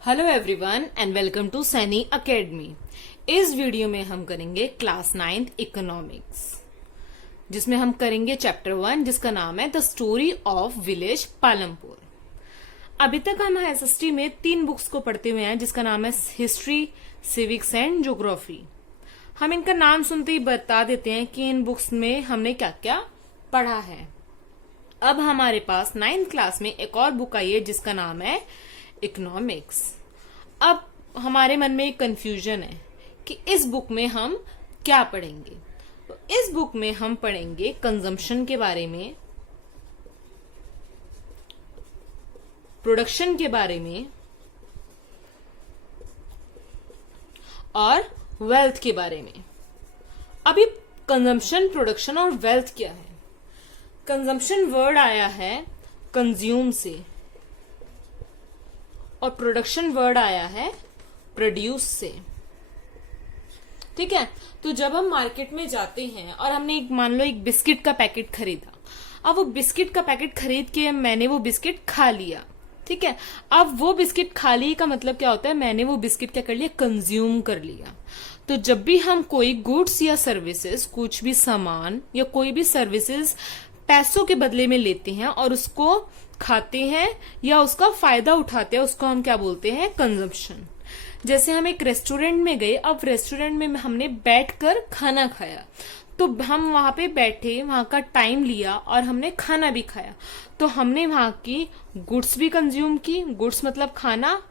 Hello everyone and welcome to Saini academy. इस video में हम करेंगे क्लास 9th इकोनॉमिक्स, जिसमें हम करेंगे चैप्टर 1 जिसका नाम है the story of village Palampur. अभी तक हम एसएसटी में 3 बुक्स को पढ़ते हुए हैं जिसका नाम है हिस्ट्री, सिविक्स एंड ज्योग्राफी। हम इनका नाम सुनते ही बता देते हैं कि इन बुक्स में हमने क्या क्या पढ़ा है। अब हमारे पास 9th क्लास में एक और बुक आई है जिसका नाम है इकोनॉमिक्स। अब हमारे मन में एक कंफ्यूजन है कि इस बुक में हम क्या पढ़ेंगे। तो इस बुक में हम पढ़ेंगे कंजम्पशन के बारे में, प्रोडक्शन के बारे में और वेल्थ के बारे में। अभी कंजम्पशन, प्रोडक्शन और वेल्थ क्या है। कंजम्पशन वर्ड आया है कंज्यूम से और प्रोडक्शन वर्ड आया है प्रोड्यूस से। ठीक है, तो जब हम मार्केट में जाते हैं और हमने मान लो एक बिस्किट का पैकेट खरीदा, अब वो बिस्किट का पैकेट खरीद के मैंने वो बिस्किट खा लिया। ठीक है, अब वो बिस्किट खा ली का मतलब क्या होता है, मैंने वो बिस्किट क्या कर लिया, कंज्यूम कर लिया। तो जब भी हम कोई गुड्स या सर्विसेज, कुछ भी सामान या कोई भी सर्विसेज पैसों के बदले में लेते हैं और उसको खाते हैं या उसका फायदा उठाते हैं, उसको हम क्या बोलते हैं, कंजम्पशन। जैसे हम एक रेस्टोरेंट में गए, अब रेस्टोरेंट में हमने बैठकर खाना खाया, तो हम वहां पे बैठे, वहां का टाइम लिया और हमने खाना भी खाया, तो हमने वहां की गुड्स भी कंज्यूम की, गुड्स मतलब खाना,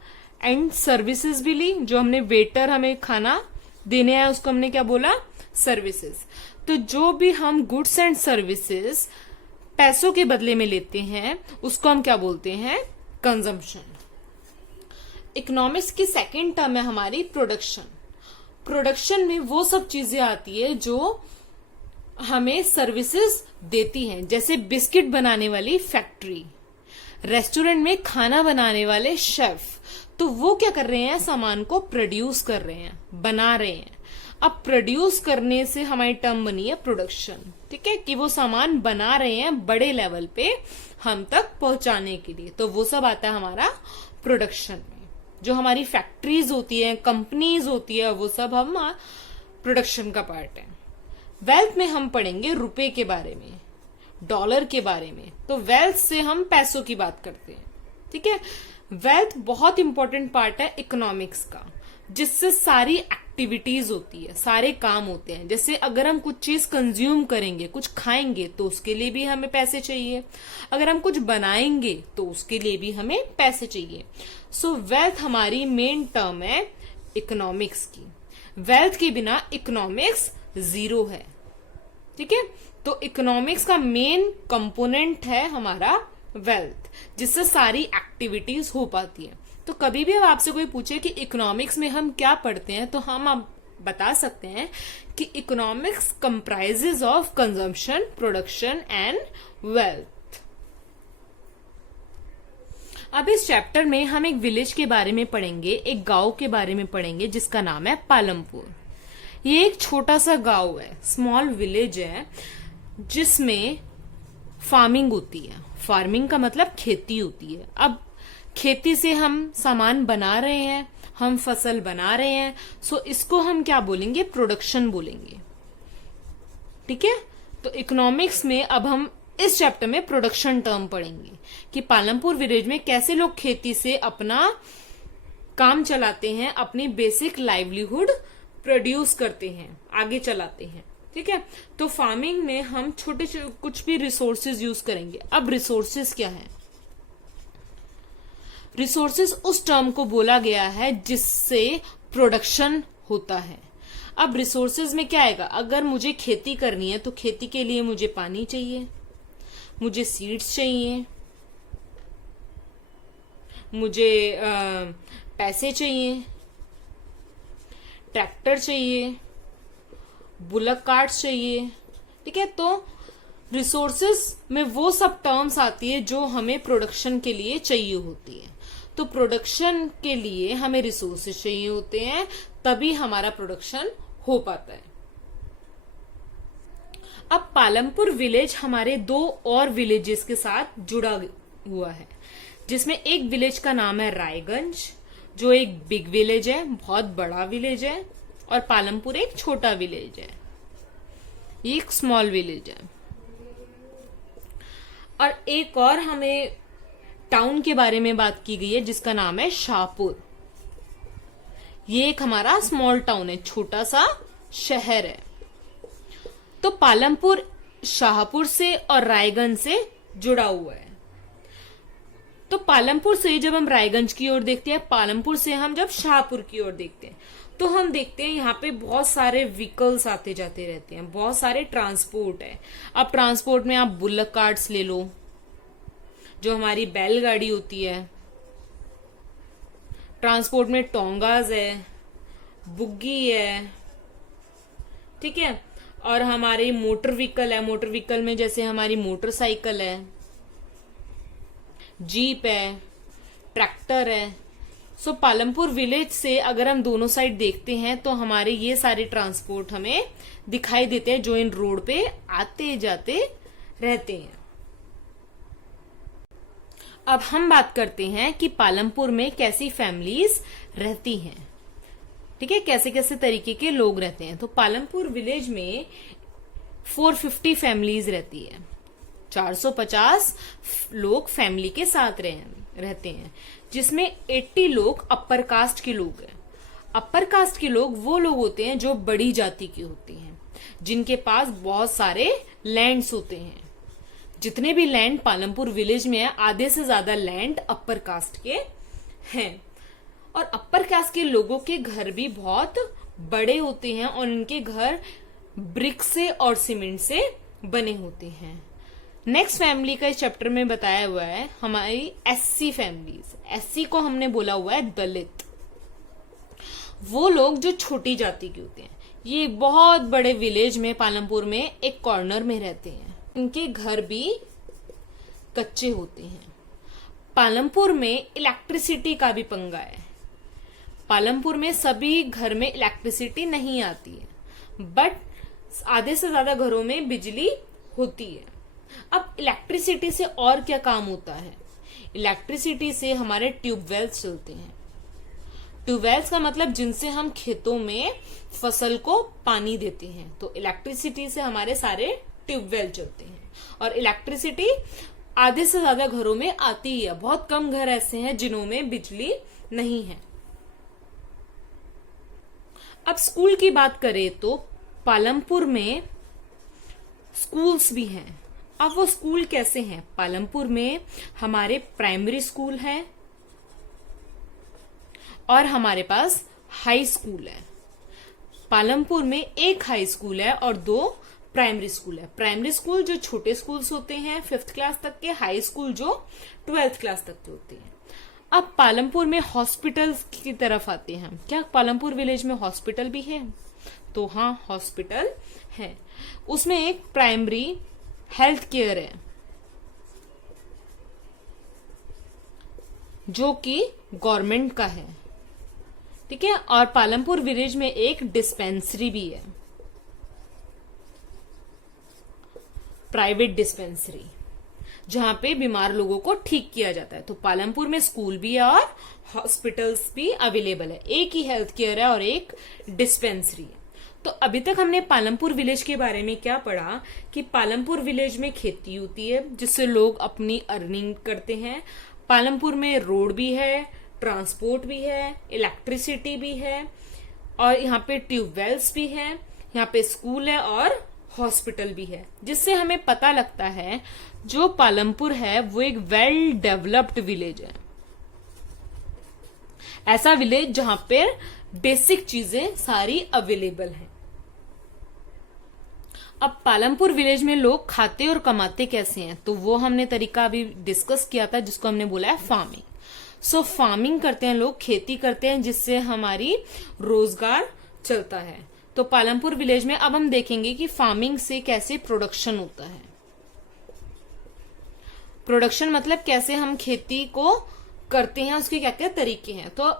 एंड सर्विसेज भी ली। जो हमने वेटर हमें खाना देने आया उसको हमने क्या बोला, सर्विसेज। तो जो भी हम गुड्स एंड सर्विसेज पैसों के बदले में लेते हैं उसको हम क्या बोलते हैं, कंजम्पशन। इकोनॉमिक्स की सेकंड टर्म है हमारी प्रोडक्शन। प्रोडक्शन में वो सब चीजें आती है जो हमें सर्विसेज देती हैं, जैसे बिस्किट बनाने वाली फैक्ट्री, रेस्टोरेंट में खाना बनाने वाले शेफ। तो वो क्या कर रहे हैं, सामान को प्रोड्यूस कर रहे हैं, बना रहे हैं। अब प्रोड्यूस करने से हमारी टर्म बनी है प्रोडक्शन। ठीक है, कि वो सामान बना रहे हैं बड़े लेवल पे हम तक पहुंचाने के लिए, तो वो सब आता है हमारा प्रोडक्शन में। जो हमारी फैक्ट्रीज होती है, कंपनीज होती है, वो सब हम प्रोडक्शन का पार्ट है। वेल्थ में हम पढ़ेंगे रुपए के बारे में, डॉलर के बारे में। तो वेल्थ से हम पैसों की बात करते हैं। ठीक है, वेल्थ बहुत इंपॉर्टेंट पार्ट है इकोनॉमिक्स का, जिससे सारी एक्टिविटीज होती है, सारे काम होते हैं। जैसे अगर हम कुछ चीज कंज्यूम करेंगे, कुछ खाएंगे, तो उसके लिए भी हमें पैसे चाहिए। अगर हम कुछ बनाएंगे तो उसके लिए भी हमें पैसे चाहिए। सो वेल्थ हमारी मेन टर्म है इकोनॉमिक्स की। वेल्थ के बिना इकोनॉमिक्स जीरो है। ठीक है, तो इकोनॉमिक्स का मेन कंपोनेंट है हमारा वेल्थ, जिससे सारी एक्टिविटीज हो पाती है। तो कभी भी अब आपसे कोई पूछे कि इकोनॉमिक्स में हम क्या पढ़ते हैं, तो हम आप बता सकते हैं कि economics comprises of consumption, production and wealth. अब इस चैप्टर में हम एक विलेज के बारे में पढ़ेंगे, एक गांव के बारे में पढ़ेंगे जिसका नाम है पालमपुर। ये एक छोटा सा गांव है, स्मॉल विलेज है, जिसमें फार्मिंग होती है। फार्मिंग का मतलब खेती होती है। अब खेती से हम सामान बना रहे हैं, हम फसल बना रहे हैं, सो इसको हम क्या बोलेंगे, प्रोडक्शन बोलेंगे। ठीक है, तो इकोनॉमिक्स में अब हम इस चैप्टर में प्रोडक्शन टर्म पढ़ेंगे कि पालमपुर विलेज में कैसे लोग खेती से अपना काम चलाते हैं, अपनी बेसिक लाइवलीहुड प्रोड्यूस करते हैं, आगे चलाते हैं। ठीक है, तो फार्मिंग में हम छोटे कुछ भी रिसोर्सेज यूज करेंगे। अब रिसोर्सेज क्या है, रिसोर्सेज उस टर्म को बोला गया है जिससे प्रोडक्शन होता है। अब रिसोर्सेज में क्या आएगा, अगर मुझे खेती करनी है तो खेती के लिए मुझे पानी चाहिए, मुझे सीड्स चाहिए, मुझे पैसे चाहिए, ट्रैक्टर चाहिए, बुलक कार्ट्स चाहिए। ठीक है, तो रिसोर्सेज में वो सब टर्म्स आती है जो हमें प्रोडक्शन के लिए चाहिए होती है। तो प्रोडक्शन के लिए हमें रिसोर्सेज चाहिए होते हैं, तभी हमारा प्रोडक्शन हो पाता है। अब पालमपुर विलेज हमारे 2 और विलेजेस के साथ जुड़ा हुआ है, जिसमें एक विलेज का नाम है रायगंज, जो एक बिग विलेज है, बहुत बड़ा विलेज है, और पालमपुर एक छोटा विलेज है, ये एक स्मॉल विलेज है। और एक और हमें टाउन के बारे में बात की गई है जिसका नाम है शाहपुर। ये एक हमारा स्मॉल टाउन है, छोटा सा शहर है। तो पालमपुर शाहपुर से और रायगंज से जुड़ा हुआ है। तो पालमपुर से जब हम रायगंज की ओर देखते हैं, पालमपुर से हम जब शाहपुर की ओर देखते हैं, तो हम देखते हैं यहाँ पे बहुत सारे व्हीकल्स आते जाते रहते हैं, बहुत सारे ट्रांसपोर्ट है। अब ट्रांसपोर्ट में आप बुल्लक कार्ट्स ले लो, जो हमारी बैलगाड़ी होती है। ट्रांसपोर्ट में टोंगाज है, बुग्गी है, ठीक है। और हमारे मोटर व्हीकल है, मोटर व्हीकल में जैसे हमारी मोटरसाइकिल है, जीप है, ट्रैक्टर है। सो पालमपुर विलेज से अगर हम दोनों साइड देखते हैं तो हमारे ये सारे ट्रांसपोर्ट हमें दिखाई देते हैं जो इन रोड पे आते जाते रहते हैं। अब हम बात करते हैं कि पालमपुर में कैसी फैमिलीज रहती हैं, ठीक है, कैसे कैसे तरीके के लोग रहते हैं। तो पालमपुर विलेज में 450 फैमिलीज रहती है, 450 लोग फैमिली के साथ रहते हैं, जिसमें 80 लोग अपर कास्ट के लोग हैं। अपर कास्ट के लोग वो लोग होते हैं जो बड़ी जाति के होते हैं, जिनके पास बहुत सारे लैंड्स होते हैं। जितने भी लैंड पालमपुर विलेज में है, आधे से ज्यादा लैंड अपर कास्ट के हैं। और अपर कास्ट के लोगों के घर भी बहुत बड़े होते हैं और इनके घर ब्रिक से और सीमेंट से बने होते हैं। नेक्स्ट फैमिली का इस चैप्टर में बताया हुआ है हमारी एससी फैमिलीज। एससी को हमने बोला हुआ है दलित, वो लोग जो छोटी जाति के होते हैं। ये बहुत बड़े विलेज में पालमपुर में एक कॉर्नर में रहते हैं, इनके घर भी कच्चे होते हैं। पालमपुर में इलेक्ट्रिसिटी का भी पंगा है। पालमपुर में सभी घर में इलेक्ट्रिसिटी नहीं आती है, बट आधे से ज्यादा घरों में बिजली होती है। अब इलेक्ट्रिसिटी से और क्या काम होता है? इलेक्ट्रिसिटी से हमारे ट्यूबवेल्स चलते हैं। ट्यूबवेल्स का मतलब जिनसे हम खेतों में फसल को पानी देते हैं। तो इलेक्ट्रिसिटी से हमारे सारे ट्यूबवेल चलते हैं, और इलेक्ट्रिसिटी आधे से ज्यादा घरों में आती ही है। बहुत कम घर ऐसे हैं जिन्हों में बिजली नहीं है। अब स्कूल की बात करें तो पालमपुर में स्कूल्स भी हैं। अब वो स्कूल कैसे हैं? पालमपुर में हमारे प्राइमरी स्कूल है और हमारे पास हाई स्कूल है। पालमपुर में एक हाई स्कूल है और 2 प्राइमरी स्कूल है। प्राइमरी स्कूल जो छोटे स्कूल्स होते हैं 5th क्लास तक के, हाई स्कूल जो 12th क्लास तक के होते हैं। अब पालमपुर में हॉस्पिटल की तरफ आते हैं हम। क्या पालमपुर विलेज में हॉस्पिटल भी है? तो हाँ, हॉस्पिटल है। उसमें एक प्राइमरी हेल्थ केयर है जो कि गवर्नमेंट का है, ठीक है। और पालमपुर विलेज में एक डिस्पेंसरी भी है, प्राइवेट डिस्पेंसरी, जहां पे बीमार लोगों को ठीक किया जाता है। तो पालमपुर में स्कूल भी है और हॉस्पिटल्स भी अवेलेबल है। एक ही हेल्थ केयर है और एक डिस्पेंसरी है। तो अभी तक हमने पालमपुर विलेज के बारे में क्या पढ़ा कि पालमपुर विलेज में खेती होती है जिससे लोग अपनी अर्निंग करते हैं। पालमपुर में रोड भी है, ट्रांसपोर्ट भी है, इलेक्ट्रिसिटी भी है, और यहाँ पे ट्यूबवेल्स भी है, यहाँ पे स्कूल है और हॉस्पिटल भी है। जिससे हमें पता लगता है जो पालमपुर है वो एक वेल डेवलप्ड विलेज है। ऐसा विलेज जहां पे बेसिक चीजें सारी अवेलेबल हैं। अब पालमपुर विलेज में लोग खाते और कमाते कैसे हैं, तो वो हमने तरीका अभी डिस्कस किया था जिसको हमने बोला है फार्मिंग। सो फार्मिंग करते हैं लोग, खेती करते हैं, जिससे हमारी रोजगार चलता है। तो पालमपुर विलेज में अब हम देखेंगे कि फार्मिंग से कैसे प्रोडक्शन होता है। प्रोडक्शन मतलब कैसे हम खेती को करते हैं, उसके क्या क्या तरीके हैं। तो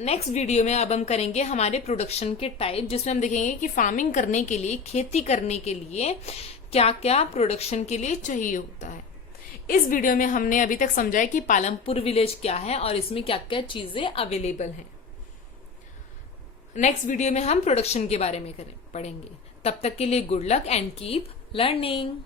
नेक्स्ट वीडियो में अब हम करेंगे हमारे प्रोडक्शन के टाइप, जिसमें हम देखेंगे कि फार्मिंग करने के लिए, खेती करने के लिए क्या क्या प्रोडक्शन के लिए चाहिए होता है। इस वीडियो में हमने अभी तक समझा है कि पालमपुर विलेज क्या है और इसमें क्या क्या चीजें अवेलेबल हैं। नेक्स्ट वीडियो में हम प्रोडक्शन के बारे में पढ़ेंगे। तब तक के लिए good luck and keep learning.